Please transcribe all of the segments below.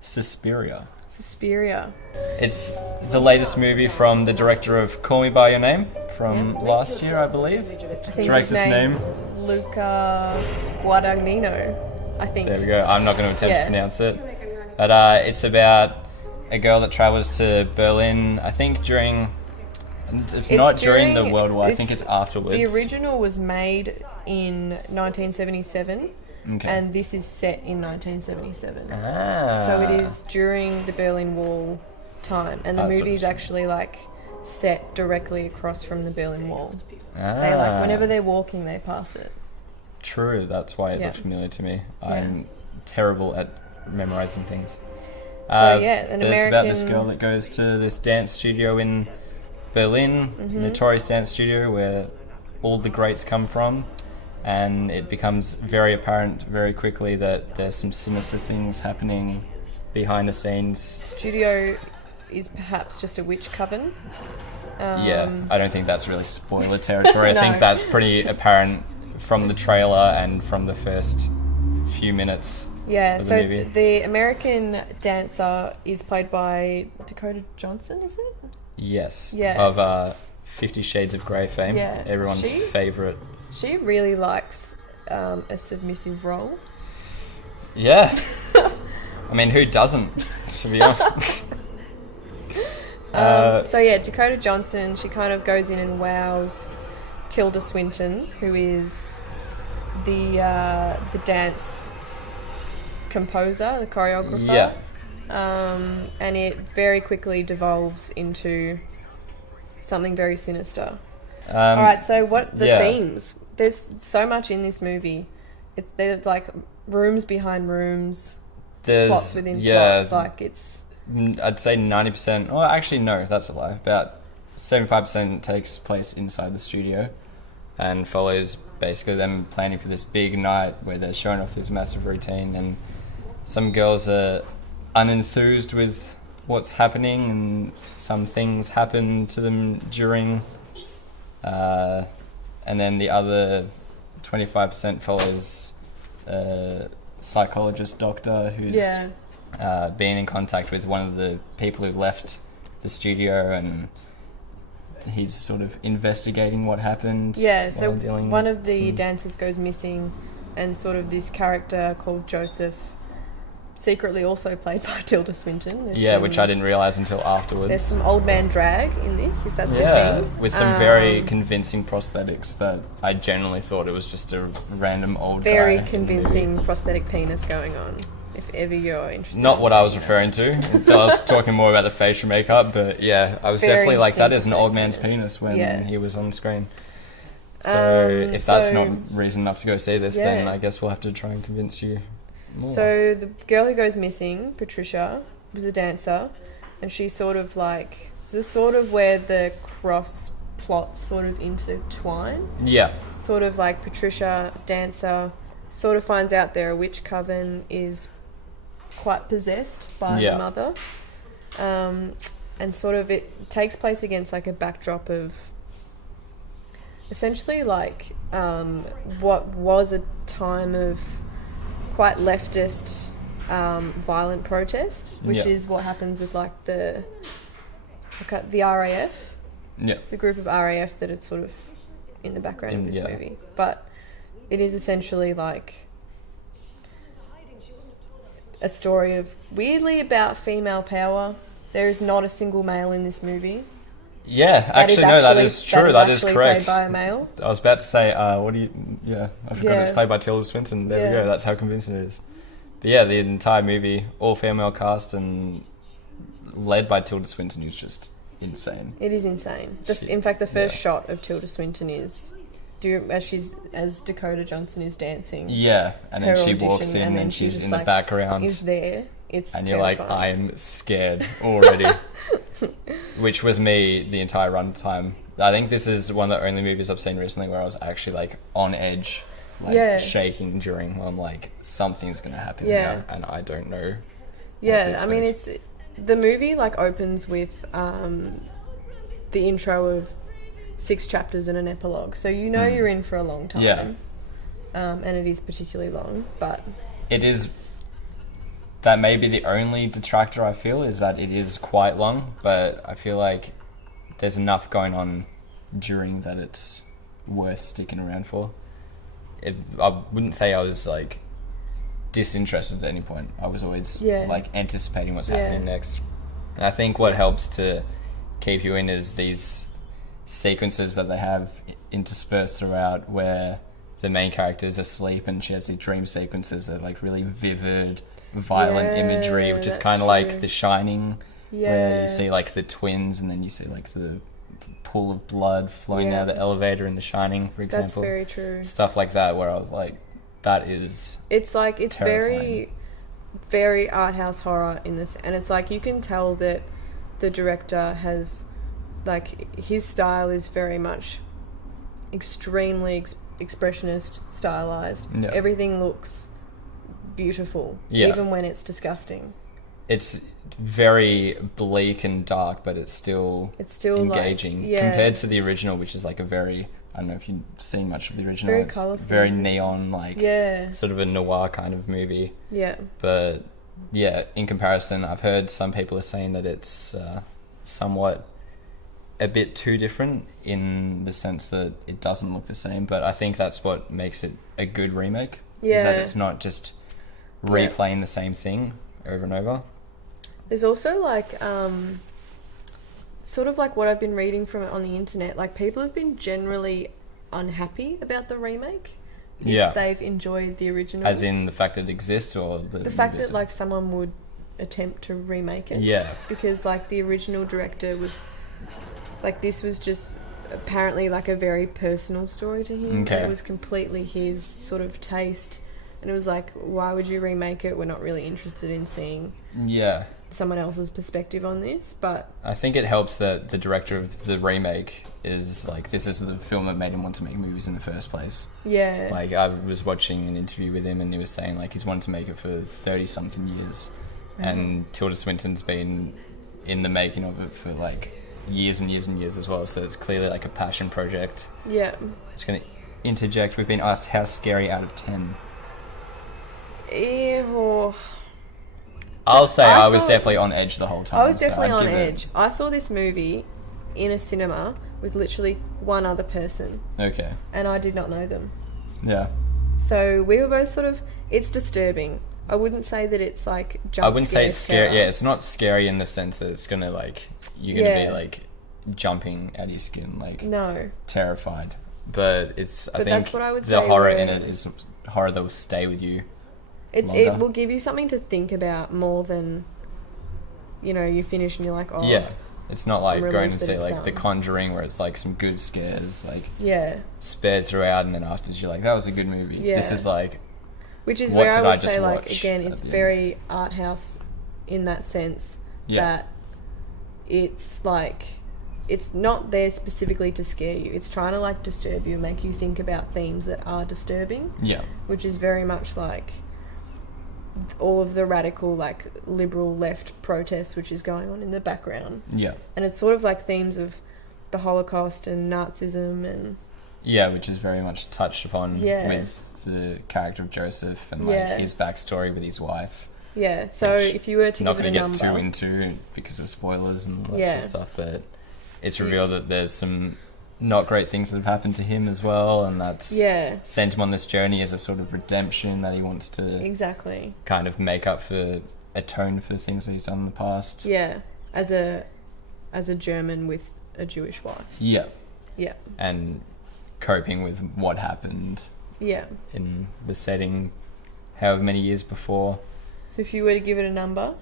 Suspiria. It's the latest movie from the director of Call Me By Your Name from last year, I believe. Director's name? Luca Guadagnino, I think. There we go. I'm not going to attempt to pronounce it. But it's about a girl that travels to Berlin, I think during the World War, I think it's afterwards. The original was made in 1977, and this is set in 1977. So it is during the Berlin Wall time, and the movie is actually like set directly across from the Berlin Wall. They whenever they're walking, they pass it. True, that's why it looked familiar to me. I'm terrible at memorizing things. It's about this girl that goes to this dance studio in Berlin, notorious dance studio where all the greats come from, and it becomes very apparent very quickly that there's some sinister things happening behind the scenes. Studio is perhaps just a witch coven. I don't think that's really spoiler territory. I think that's pretty apparent from the trailer and from the first few minutes of the movie. The American dancer is played by Dakota Johnson, is it? Yes. Yeah. Of 50 Shades of Grey fame. Yeah. Everyone's favourite. She really likes a submissive role. Yeah. I mean, who doesn't, to be honest? Dakota Johnson, she kind of goes in and wows Tilda Swinton, who is the dance composer, the choreographer. Yeah. And it very quickly devolves into something very sinister. All right, so what the themes? There's so much in this movie. There's like rooms behind rooms, plots within plots. Like it's... I'd say 90%. Oh, actually, no, that's a lie. About 75% takes place inside the studio and follows basically them planning for this big night where they're showing off this massive routine, and some girls are unenthused with what's happening and some things happen to them during, and then the other 25% follows a psychologist doctor who's been in contact with one of the people who left the studio, and he's sort of investigating what happened. Yeah, so one of the dancers goes missing, and sort of this character called Joseph, secretly also played by Tilda Swinton. Which I didn't realise until afterwards. There's some old man drag in this, if that's your thing. With some very convincing prosthetics that I generally thought it was just a random old guy. Very convincing prosthetic penis going on, if ever you're interested. Not what I was referring to. I was talking more about the facial makeup, but yeah, I was definitely like, that is an old man's penis when he was on screen. So if that's not reason enough to go see this, then I guess we'll have to try and convince you more. So the girl who goes missing, Patricia, was a dancer, and she's sort of like, this is sort of where the cross plots sort of intertwine. Yeah. Sort of like Patricia, dancer, sort of finds out they're a witch coven, is quite possessed by the mother, and sort of it takes place against like a backdrop of essentially like what was a time of quite leftist violent protest, which is what happens with like the RAF. Yeah, it's a group of RAF that is sort of in the background of this movie, but it is essentially like a story of weirdly about female power. There is not a single male in this movie. Yeah, that is true. That is correct. Played by a male. I was about to say, I forgot it was played by Tilda Swinton. There we go. That's how convincing it is. But yeah, the entire movie, all female cast and led by Tilda Swinton, who's just insane. It is insane. In fact, the first shot of Tilda Swinton is as Dakota Johnson is dancing. Yeah, and then she walks in and she's in the background. Is there. It's and terrifying. You're like, I'm scared already. Which was me the entire runtime. I think this is one of the only movies I've seen recently where I was actually like on edge, shaking during. I'm like, something's gonna happen now, and I don't know. Yeah, I mean, it's the movie like opens with the intro of 6 chapters and an epilogue, so you know you're in for a long time. Yeah, and it is particularly long, but it is that may be the only detractor I feel, is that it is quite long, but I feel like there's enough going on during that it's worth sticking around for. I wouldn't say I was like disinterested at any point. I was always like anticipating what's happening next. And I think what helps to keep you in is these sequences that they have interspersed throughout, where the main character is asleep and she has these dream sequences of like really vivid, violent imagery, which is kind of like The Shining, where you see like the twins and then you see like the pool of blood flowing out of the elevator in The Shining, for example. That's very true. Stuff like that, where I was like, that is it's terrifying. very, very art house horror in this, and it's like you can tell that the director has, like, his style is very much extremely expressionist, stylized. Yeah. Everything looks beautiful, even when it's disgusting. It's very bleak and dark, but it's still engaging, like, compared to the original, which is like a very, I don't know if you've seen much of the original. Very colourful, very neon, like sort of a noir kind of movie. Yeah. But yeah, in comparison, I've heard some people are saying that it's somewhat a bit too different, in the sense that it doesn't look the same. But I think that's what makes it a good remake. Is that it's not just replaying the same thing over and over. There's also like sort of like what I've been reading from it on the internet, like people have been generally unhappy about the remake if they've enjoyed the original. As in the fact that it exists, or the fact that like someone would attempt to remake it. Yeah. Because like the original director was like, this was just apparently like a very personal story to him. Okay. It was completely his sort of taste, and it was like, why would you remake it? We're not really interested in seeing someone else's perspective on this. But I think it helps that the director of the remake is like, this is the film that made him want to make movies in the first place. Yeah. Like, I was watching an interview with him and he was saying like he's wanted to make it for 30 something years. And Tilda Swinton's been in the making of it for like years and years and years as well, so it's clearly like a passion project. Yeah. Just going to interject, we've been asked how scary out of 10. I'll say I was definitely on edge the whole time. I was definitely on edge. I saw this movie in a cinema with literally one other person. Okay. And I did not know them. Yeah. So we were both sort of, it's disturbing. I wouldn't say that it's like jump I wouldn't say it's scary. Yeah, it's not scary in the sense that it's going to like, you're going to be like jumping out of your skin, like terrified. But it's, I think that's what I would the say horror in it is horror that will stay with you. It will give you something to think about more than, you know, you finish and you're like, oh. Yeah. It's not like going to see like The Conjuring, where it's like some good scares, like spared throughout, and then afterwards you're like, that was a good movie. Yeah. This is like, which is where I would say, like, again, it's very art house in that sense, that it's like, it's not there specifically to scare you. It's trying to like disturb you, make you think about themes that are disturbing. Yeah. Which is very much like all of the radical, like, liberal left protests which is going on in the background. Yeah. And it's sort of like themes of the Holocaust and Nazism and... Yeah, which is very much touched upon with the character of Joseph and like his backstory with his wife. Yeah, so if you were to give it a number... Not going to get too into because of spoilers and all that sort of stuff, but it's revealed that there's some not great things that have happened to him as well, and that's sent him on this journey as a sort of redemption that he wants to kind of make up for, atone for things that he's done in the past. Yeah, as a German with a Jewish wife. Yeah. Yeah. And coping with what happened in the setting however many years before. So if you were to give it a number?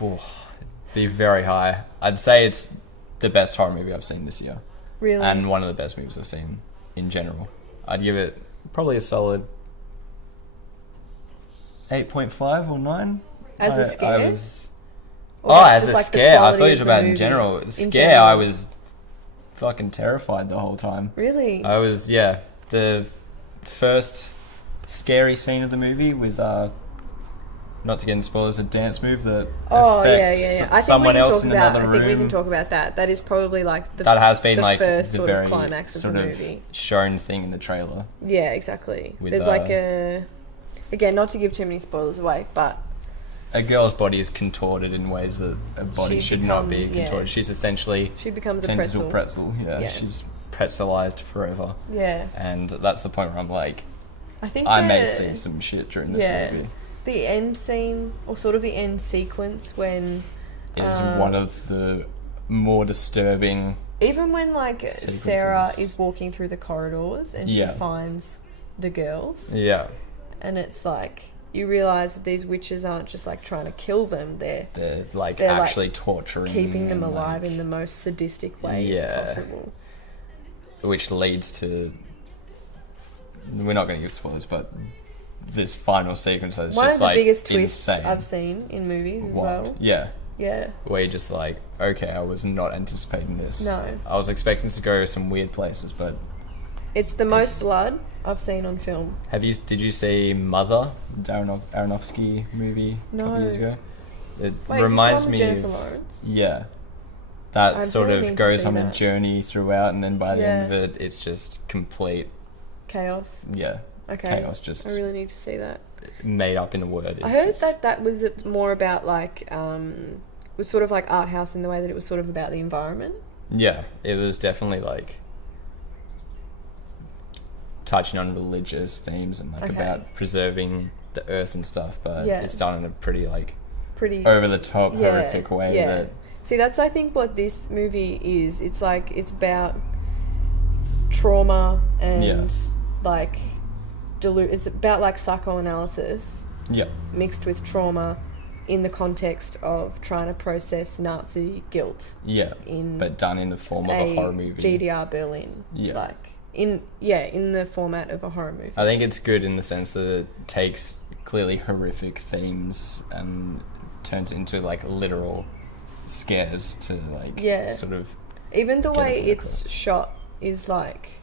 It'd be very high. I'd say it's the best horror movie I've seen this year. Really? And one of the best movies I've seen in general. I'd give it probably a solid 8.5 or 9. As a scare? As a scare. I thought you were talking about in general. Scare, I was fucking terrified the whole time. Really? I was, the first scary scene of the movie with, not to get into spoilers, a dance move that affects someone else in another room. I think we can talk about that. That is probably like that has been like first the sort very of climax of the movie. Shown thing in the trailer. Yeah, exactly. There's like a... again, not to give too many spoilers away, but a girl's body is contorted in ways that a body should not be contorted. She's essentially she becomes a turned pretzel. into a pretzel. Yeah, she's pretzelized forever. Yeah, and that's the point where I'm like, I think I may see some shit during this movie. The end scene, or sort of the end sequence, when is one of the more disturbing. Even when like Sarah is walking through the corridors and she finds the girls. Yeah. And it's like you realise that these witches aren't just like trying to kill them, they're actually torturing, keeping them alive in the most sadistic ways possible. Which leads to, we're not going to give spoilers, but this final sequence is one just of the like biggest twists insane. I've seen in movies as well. Yeah. Yeah. Where you're just like, okay, I was not anticipating this. No. I was expecting to go some weird places, but it's the most blood I've seen on film. Did you see Mother, Darren Aronofsky movie a couple years ago? It reminds me Jennifer Lawrence? Yeah. That sort of goes on a journey throughout, and then by the end of it, it's just complete chaos. Yeah. Okay. Chaos, just I really need to see that. Made up in a word. I heard that was more about like was sort of like art house in the way that it was sort of about the environment. Yeah, it was definitely like touching on religious themes and like about preserving the earth and stuff, but it's done in a pretty over the top horrific way. Yeah. See, that's I think what this movie is. It's like it's about trauma and like it's about like psychoanalysis mixed with trauma in the context of trying to process Nazi guilt. Yeah, but done in the form of a horror movie. GDR Berlin. Yeah. Like in the format of a horror movie. I think it's good in the sense that it takes clearly horrific themes and turns into like literal scares to like sort of even the way it's shot is like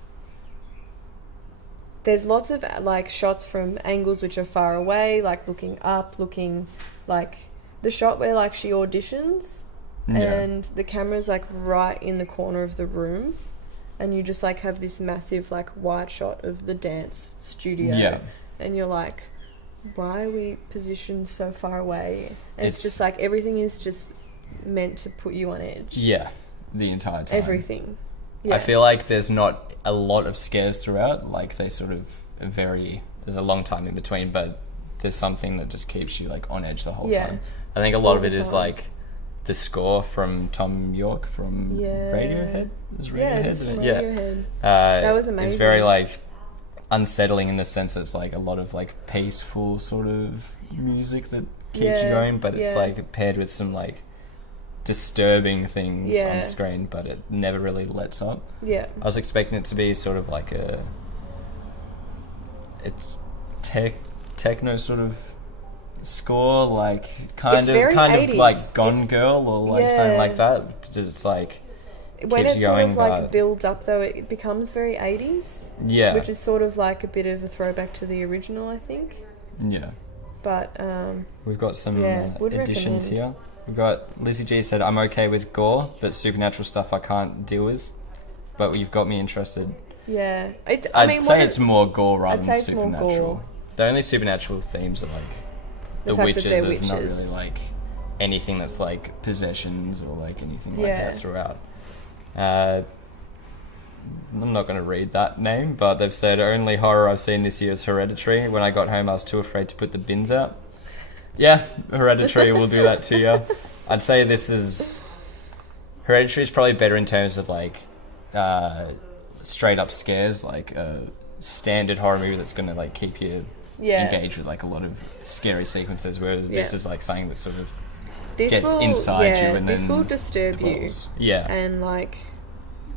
there's lots of like shots from angles which are far away, like looking up, looking like the shot where like she auditions and the camera's like right in the corner of the room and you just like have this massive like wide shot of the dance studio and you're like, why are we positioned so far away? And it's just like everything is just meant to put you on edge. Yeah, the entire time. Everything. I feel like there's not a lot of scares throughout. Like they sort of vary. There's a long time in between, but there's something that just keeps you like on edge the whole time. I think a lot of it is like the score from Tom York from Radiohead. Radiohead. That was amazing. It's very like unsettling in the sense that it's like a lot of like peaceful sort of music that keeps you going, but it's like paired with some like disturbing things on screen, but it never really lets up. I was expecting it to be sort of like it's techno sort of score, like kind of like Gone Girl or like something like that. It's like when it sort of like builds up though, it becomes very 80s. Yeah, which is sort of like a bit of a throwback to the original, I think. Yeah, but we've got some additions here. We've got Lizzie G said, I'm okay with gore, but supernatural stuff I can't deal with. But you've got me interested. Yeah. I'd say it's more gore rather than supernatural. The only supernatural themes are like the witches. There's not really like anything that's like possessions or like anything like that throughout. I'm not going to read that name, but they've said, only horror I've seen this year is Hereditary. When I got home, I was too afraid to put the bins out. Yeah, Hereditary will do that to you. I'd say Hereditary is probably better in terms of like straight up scares, like a standard horror movie that's going to like keep you engaged with like a lot of scary sequences, whereas this is like something that sort of gets inside you and this will disturb you and like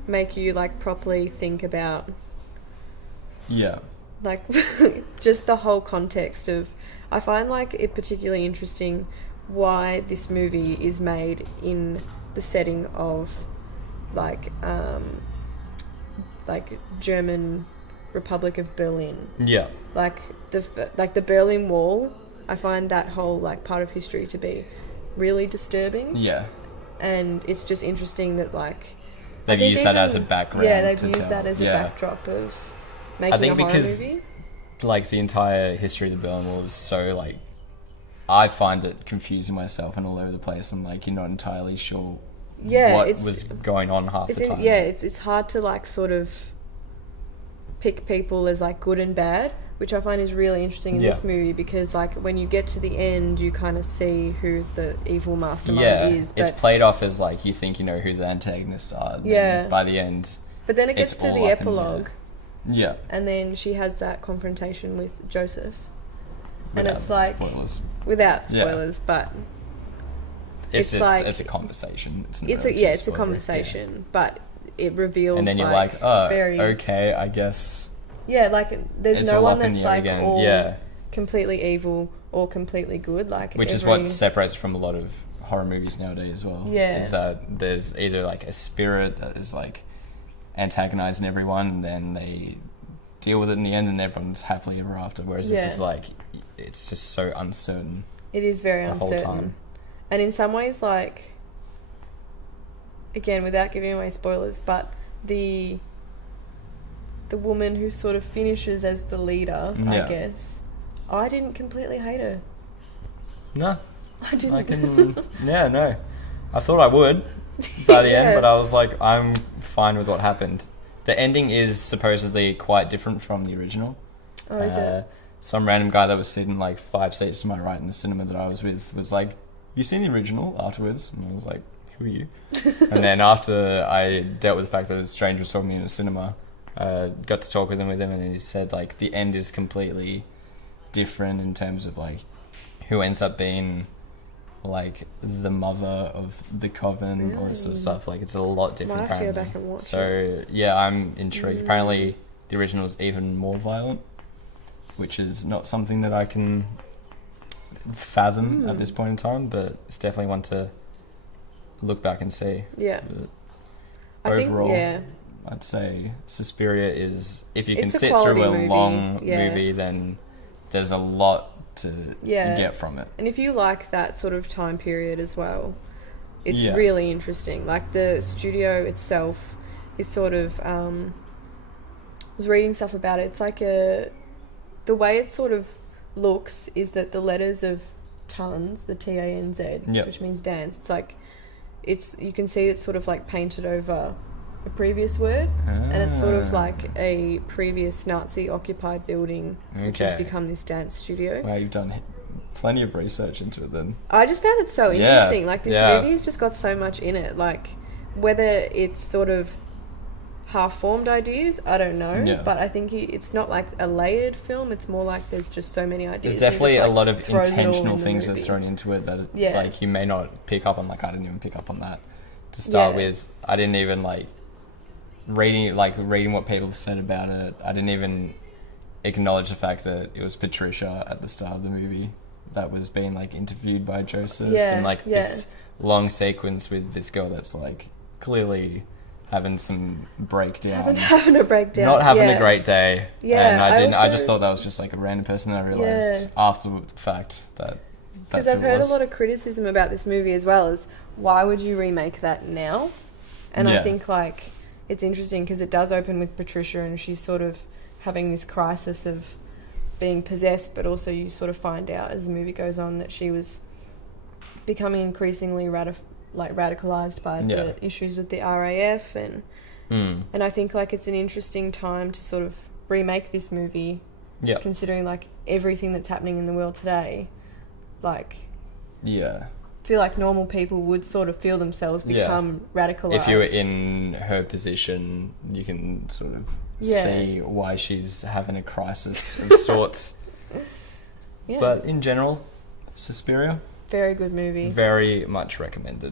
make you like properly think about like just the whole context of. I find like it particularly interesting why this movie is made in the setting of like German Republic of Berlin. Yeah. Like the Berlin Wall, I find that whole like part of history to be really disturbing. Yeah. And it's just interesting that like they've used that as a background. Yeah, they've used that as a backdrop of making a horror movie. like the entire history of the Berlin Wall is so like, I find it confusing myself and all over the place, and like you're not entirely sure what was going on half the time. It's hard to like sort of pick people as like good and bad, which I find is really interesting in this movie, because like when you get to the end you kind of see who the evil mastermind is. But it's played off as like you think you know who the antagonists are, and by the end. But then it gets to the epilogue. And then she has that confrontation with Joseph. And Without it's like spoilers. Without spoilers, but it's a conversation. It's a conversation, but it reveals. And then you're like, okay, I guess. Yeah, like there's no one that's like all completely evil or completely good. Like, which is what separates from a lot of horror movies nowadays as well. Yeah, is that there's either like a spirit that is like antagonizing everyone, and then they deal with it in the end, and everyone's happily ever after. Whereas this is like, it's just so uncertain. It is very uncertain, whole time. And in some ways, like, again, without giving away spoilers, but the woman who sort of finishes as the leader, I guess, I didn't completely hate her. No, I didn't. No. I thought I would by the end, but I was like, I'm fine with what happened. The ending is supposedly quite different from the original. Oh, is it? Some random guy that was sitting like 5 seats to my right in the cinema that I was with was like, you seen the original afterwards? And I was like, who are you? And then after I dealt with the fact that a stranger was talking to me in the cinema, got to talk with him, and then he said like the end is completely different in terms of like who ends up being like the mother of the coven, all this sort of stuff. Like it's a lot different. Might have to go back and watch it. Yeah, I'm intrigued. Apparently the original is even more violent, which is not something that I can fathom at this point in time, but it's definitely one to look back and see. Yeah. But overall, I'd say Suspiria is, if you can sit through a long movie, then there's a lot to get from it. And if you like that sort of time period as well, it's really interesting. Like the studio itself is sort of, I was reading stuff about it. It's like the way it sort of looks is that the letters of tons, the T-A-N-Z, which means dance, it's like, you can see it's sort of like painted over a previous word, and it's sort of like a previous Nazi occupied building, which has become this dance studio. Wow, you've done plenty of research into it then. I just found it so interesting. Like this movie's just got so much in it. Like whether it's sort of half-formed ideas, I don't know, but I think it's not like a layered film. It's more like there's just so many ideas. There's definitely a lot of intentional things that are thrown into it that like you may not pick up on. Like I didn't even pick up on that to start with. I didn't even like reading what people said about it. I didn't even acknowledge the fact that it was Patricia at the start of the movie that was being like interviewed by Joseph, and like this long sequence with this girl that's like clearly having some breakdown, having a breakdown, not having a great day. And I just thought that was just like a random person, and I realized after the fact that because I've heard a lot of criticism about this movie as well, as why would you remake that now? And I think like it's interesting because it does open with Patricia, and she's sort of having this crisis of being possessed, but also you sort of find out as the movie goes on that she was becoming increasingly radicalized by the issues with the RAF, and I think like it's an interesting time to sort of remake this movie, considering like everything that's happening in the world today. Like, I feel like normal people would sort of feel themselves become radicalized. If you were in her position, you can sort of see why she's having a crisis of sorts. But in general, Suspiria, very good movie. Very much recommended.